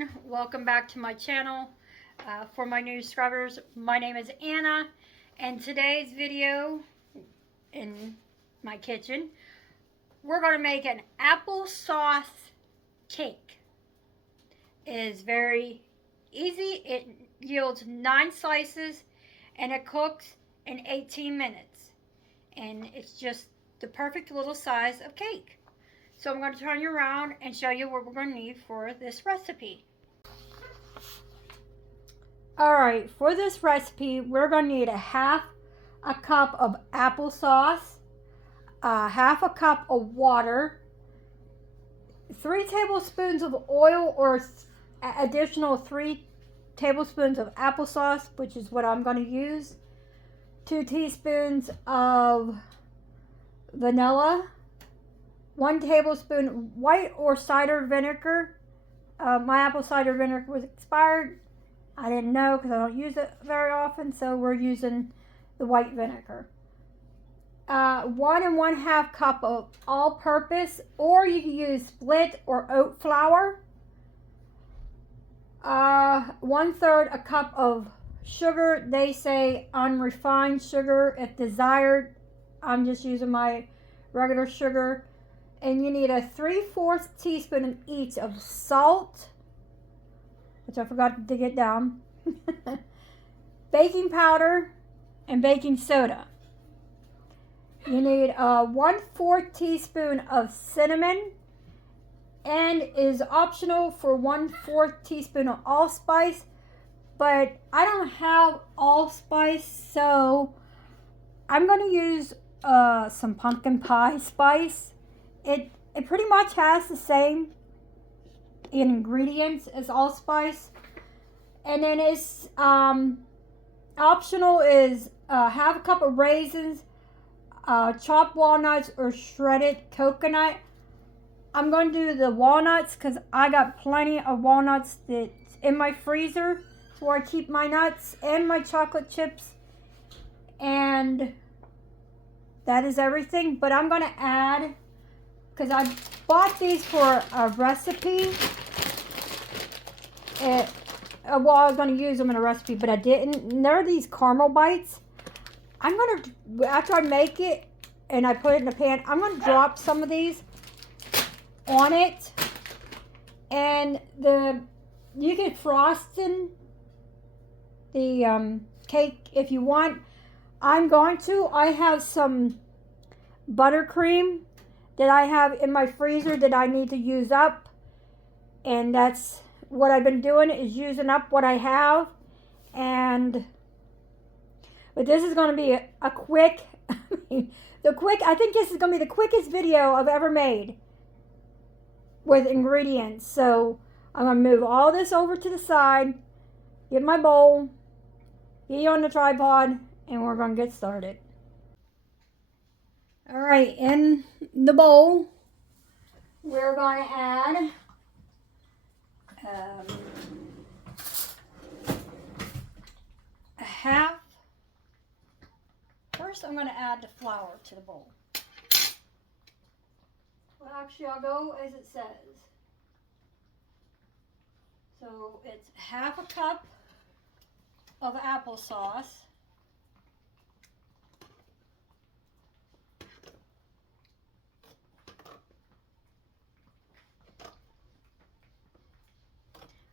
everyone, welcome back to my channel. For my new subscribers, my name is Anna, and today's video in my kitchen, we're going to make an applesauce cake. It is very easy. It yields 9 slices and it cooks in 18 minutes, and it's just the perfect little size of cake. So I'm going to turn you around and show you what we're going to need for this recipe. Alright, for this recipe, we're going to need half a cup of applesauce, half a cup of water, 3 tablespoons of oil or additional 3 tablespoons of applesauce, which is what I'm going to use, 2 teaspoons of vanilla, 1 tablespoon white or cider vinegar. My apple cider vinegar was expired. I didn't know because I don't use it very often, so we're using the white vinegar. 1 1/2 cup of all-purpose, or you can use split or oat flour. 1/3 a cup of sugar. They say unrefined sugar if desired. I'm just using my regular sugar. And you need a 3/4 teaspoon each of salt, which I forgot to get down, baking powder, and baking soda. You need a 1/4 teaspoon of cinnamon, and is optional for 1/4 teaspoon of allspice, but I don't have allspice, so I'm going to use some pumpkin pie spice. It pretty much has the same ingredients as allspice. And then it's optional is half a cup of raisins, chopped walnuts or shredded coconut. I'm going to do the walnuts because I got plenty of walnuts that's in my freezer. That's where I keep my nuts and my chocolate chips. And that is everything. But I'm going to add, because I bought these for a recipe. Well, I was going to use them in a recipe, but I didn't. And they're these caramel bites. I'm going to, after I make it and I put it in a pan, I'm going to drop some of these on it. And you can frosting the cake if you want. I have some buttercream that I have in my freezer that I need to use up, and that's what I've been doing, is using up what I have. But this is going to be a quick I think this is going to be the quickest video I've ever made with ingredients. So I'm going to move all this over to the side, get my bowl, get you on the tripod, and we're going to get started. All right, in the bowl, we're going to add a half. First, I'm going to add the flour to the bowl. Well, actually, I'll go as it says. So it's half a cup of applesauce.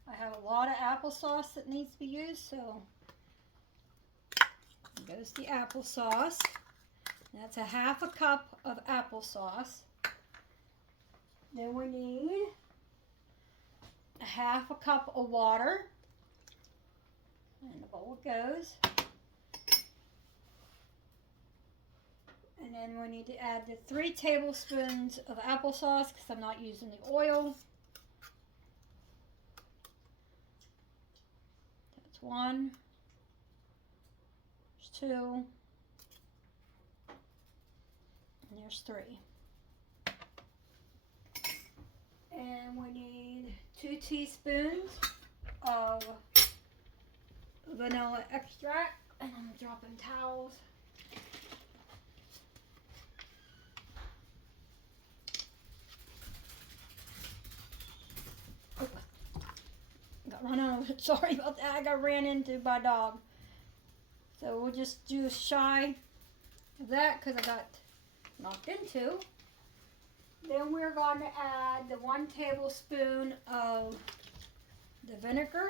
I have a lot of applesauce that needs to be used, so there goes the applesauce. That's a half a cup of applesauce. Then we need a half a cup of water. And the bowl it goes. And then we need to add the 3 tablespoons of applesauce because I'm not using the oil. 1, there's 2, and there's 3. And we need 2 teaspoons of vanilla extract, and I'm dropping towels. Sorry about that. I got ran into by a dog. So we'll just do shy of that because I got knocked into. Then we're going to add the 1 tablespoon of the vinegar.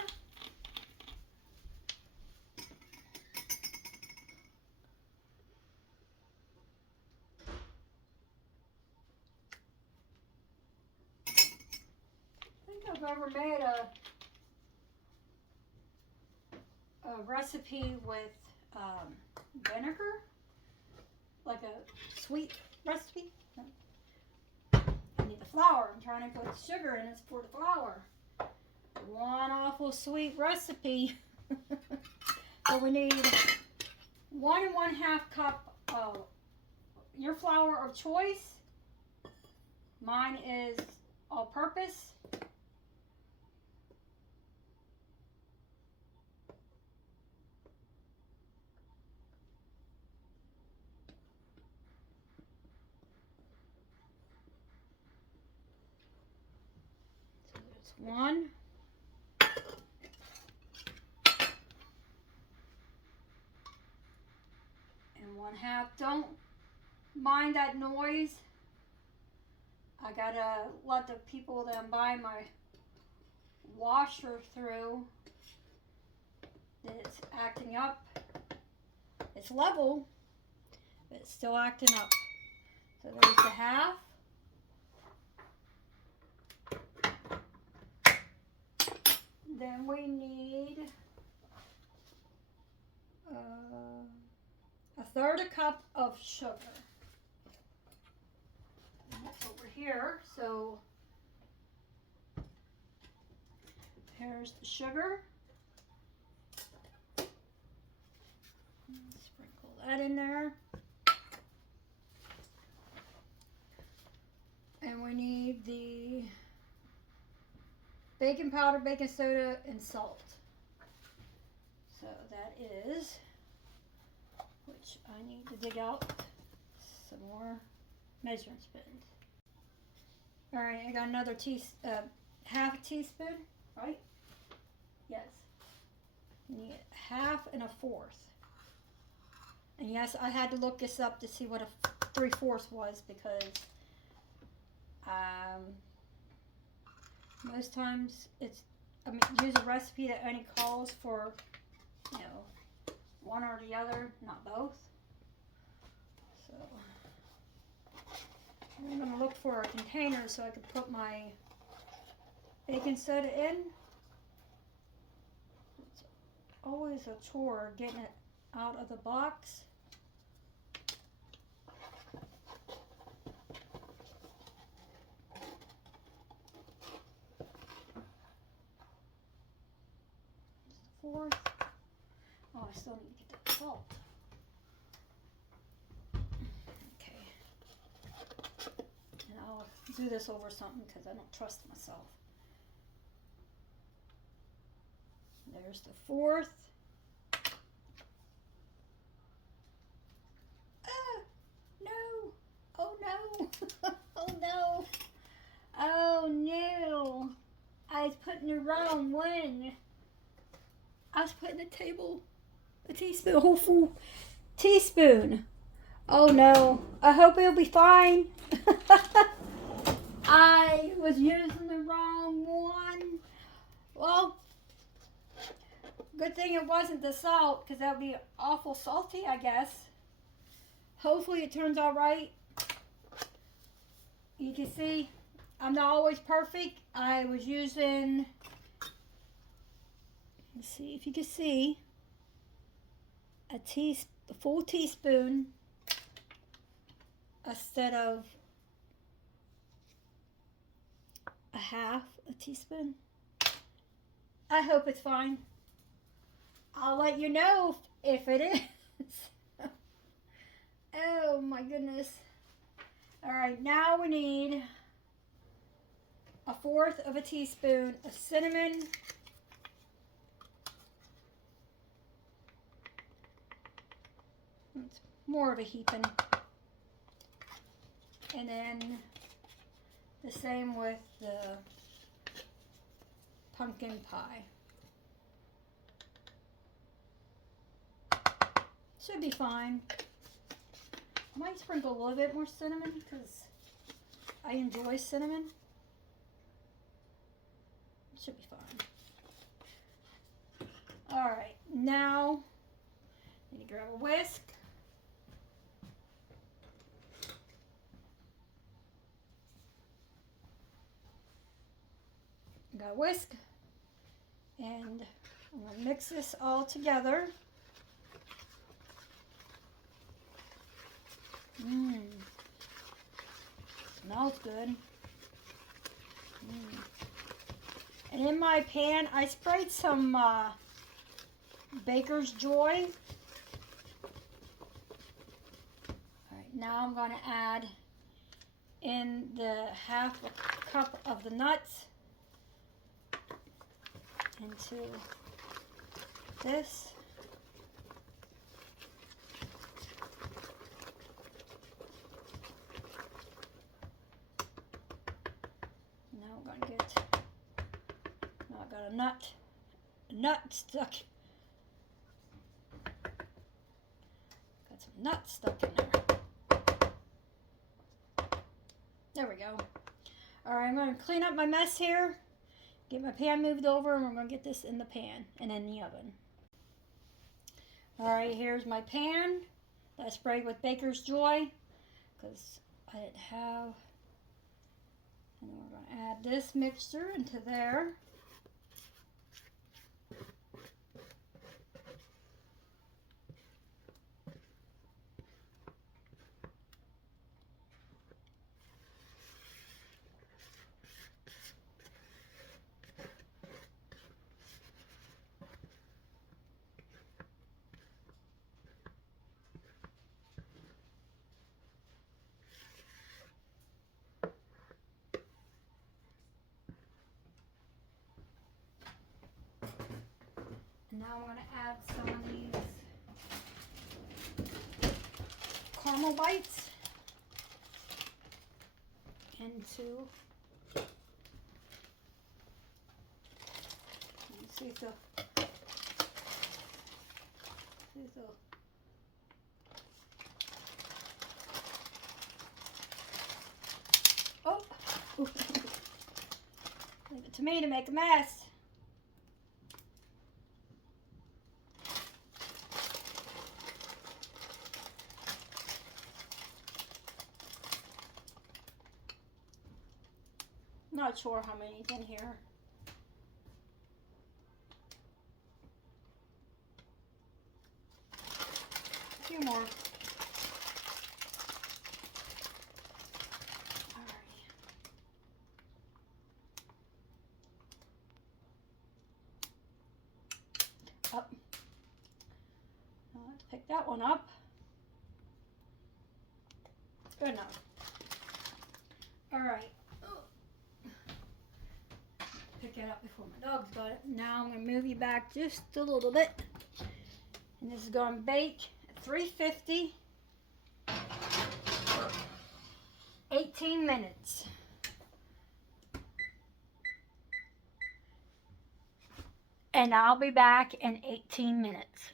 I think I've ever made a recipe with vinegar, like a sweet recipe. I need the flour. I'm trying to put sugar in it for the flour. One awful sweet recipe. So we need 1 1/2 cup of your flour of choice. Mine is all-purpose. So there's 1. And 1/2. Don't mind that noise. I gotta let the people that I'm buying my washer through that it's acting up. It's level, but it's still acting up. So there's the 1/2. Then we need 1/3 cup of sugar. And that's over here. So here's the sugar. Sprinkle that in there. And we need the baking powder, baking soda, and salt. So that is, which I need to dig out some more measuring spoons. All right, I got another 1/2 teaspoon, right? Yes. You need 1/2 and 1/4. And yes, I had to look this up to see what a 3/4 was because most times use a recipe that only calls for, one or the other, not both. So I'm going to look for a container so I can put my baking soda in. It's always a chore getting it out of the box. Oh, I still need to get that salt. Okay. And I'll do this over something because I don't trust myself. There's the 1/4. No. Oh no. Oh no. Oh no. I was putting the wrong one. I was putting a teaspoon, a whole full teaspoon. Oh no. I hope it'll be fine. I was using the wrong one. Well, good thing it wasn't the salt because that would be awful salty, I guess. Hopefully it turns out right. You can see I'm not always perfect. I was using, let's see if you can see, a full teaspoon instead of a 1/2 a teaspoon. I hope it's fine. I'll let you know if it is. Oh my goodness. All right, now we need 1/4 of a teaspoon of cinnamon. It's more of a heaping. And then the same with the pumpkin pie. Should be fine. I might sprinkle a little bit more cinnamon because I enjoy cinnamon. Should be fine. Alright, now I need to grab a whisk. Got a whisk. And I'm going to mix this all together. Smells good. And in my pan, I sprayed some Baker's Joy. Alright, now I'm going to add in the half a cup of the nuts into this. Now I'm going to get, now I got a nut stuck. Got some nuts stuck in there. There we go. Alright, I'm going to clean up my mess here. Get my pan moved over, and we're going to get this in the pan and in the oven. Alright, here's my pan that I sprayed with Baker's Joy because I didn't have. And then we're going to add this mixture into there. Now I'm going to add some of these caramel bites into. Let's see if the. Oh! Leave it to me to make a mess. Not sure how many's in here. A few more. Alright. Up. Now let's pick that one up. Good enough. Alright. Pick it up before my dog's got it. Now I'm going to move you back just a little bit. And this is going to bake at 350, 18 minutes. And I'll be back in 18 minutes.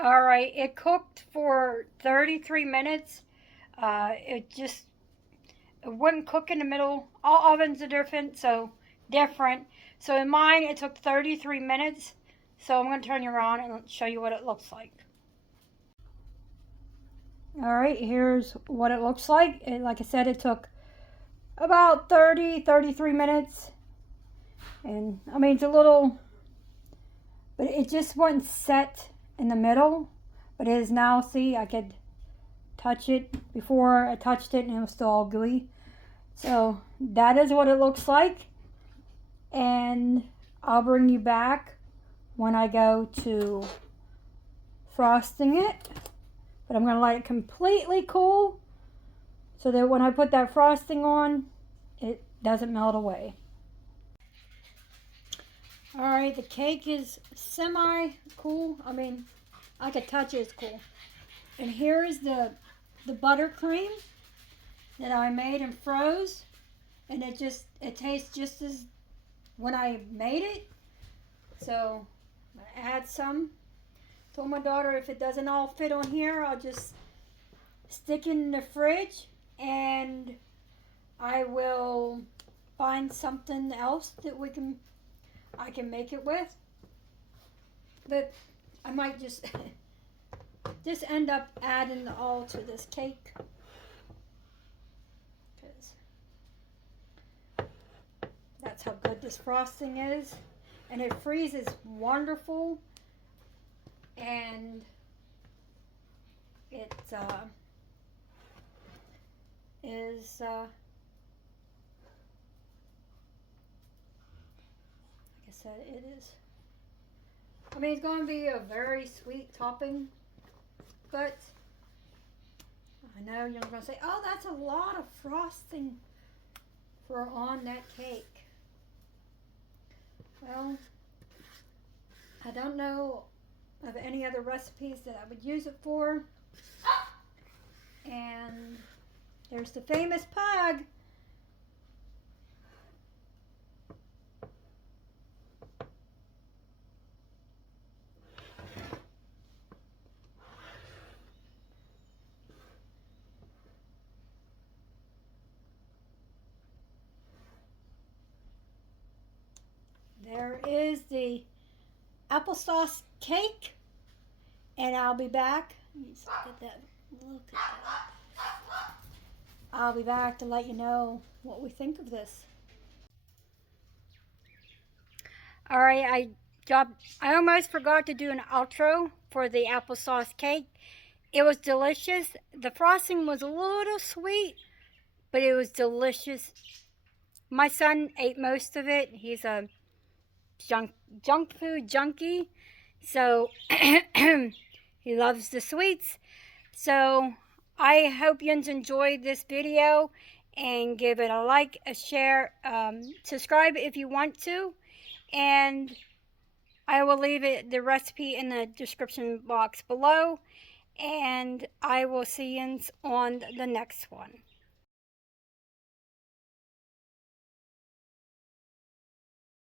Alright, it cooked for 33 minutes. It wouldn't cook in the middle. All ovens are different. So in mine, it took 33 minutes. So I'm going to turn you around and show you what it looks like. Alright, here's what it looks like. Like I said, it took about 33 minutes. And, I mean, it's a little, but it just wasn't set in the middle. But it is now, see, I could touch it. Before I touched it and it was still all gooey. So that is what it looks like, and I'll bring you back when I go to frosting it, but I'm going to let it completely cool so that when I put that frosting on, it doesn't melt away. Alright, the cake is semi-cool. I mean, I could touch it, it's cool. And here is the buttercream that I made and froze, and it tastes just as when I made it. So I'm gonna add some. Told my daughter if it doesn't all fit on here, I'll just stick it in the fridge and I will find something else that I can make it with. But I might just end up adding all to this cake. Because that's how good this frosting is. And it freezes wonderful. And it is like I said, it is. I mean, it's going to be a very sweet topping, but I know you're going to say, "Oh, that's a lot of frosting for on that cake." Well, I don't know of any other recipes that I would use it for. And there's the famous pug. There is the applesauce cake, and I'll be back. Look at that. Look at that. I'll be back to let you know what we think of this. All right, I almost forgot to do an outro for the applesauce cake. It was delicious. The frosting was a little sweet, but it was delicious. My son ate most of it. He's a junk food junkie, so he loves the sweets. So I hope you enjoyed this video, and give it a like, a share, subscribe if you want to, and I will leave the recipe in the description box below, and I will see you on the next one.